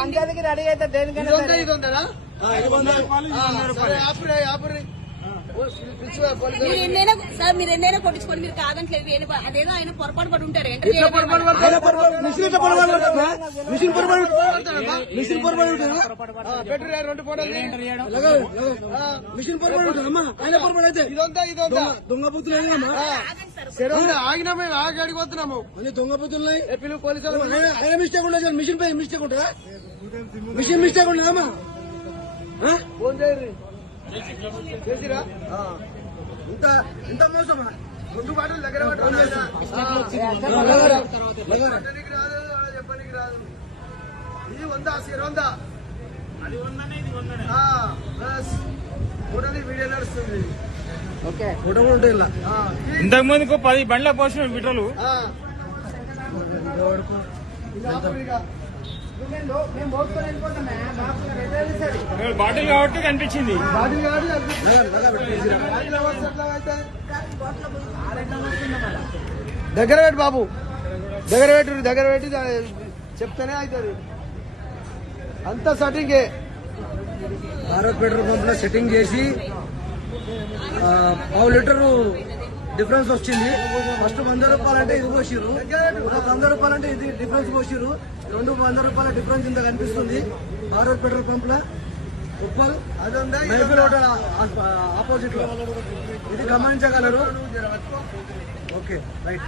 పంచాయతీకి రెడీ అయితే దేనికైనా మీరు ఎన్నైనా కొట్టించుకోండి, మీరు కాదంటలేదు. అదేదో ఆయన పొరపాటు పడి ఉంటారు. దొంగ బుద్ధులు ఆగినామే ఆగి అడిగిపోతున్నాము. దొంగ బుద్ధులు పోలీసులు ఆయన మిస్టేక్ ఉండదు. మిషన్ పై మిస్టేక్ ఉంటుందా? మిషన్ మిస్టేక్ ఉండదమ్మా. ఫోన్ చేయరు చేసిరా ఇంత మోసమా? ముందు బాటలు దగ్గర చెప్పడానికి రాదు. ఇది 100 అది 100 వీడియో నడుస్తుంది. ఫోటో కూడా ఉంటాయి. ఇంతకు ముందుకు 10 బండ్ల పోసిన పెట్రోలు బాటిల్ కాబట్టి కనిపించింది. దగ్గర పెట్టి బాబు, దగ్గర పెట్టి చెప్తేనే అవుతుంది. అంతా సెట్టింగే. భారత్ పెట్రోల్ పంప్ లో సెట్టింగ్ చేసి 1/2 లీటరు డిఫరెన్స్ వచ్చింది. ఫస్ట్ 100 రూపాయలంటే ఇది పోసిరు, 100 రూపాయలంటే ఇది డిఫరెన్స్ పోసిరు. 200 రూపాయల డిఫరెన్స్ ఇంత కనిపిస్తుంది భారత్ పెట్రోల్ పంప్ లో. ఉప్పల్ మైఫిల్ హోటల్ ఆపోజిట్ లో ఇది గమనించగలరు. Okay right.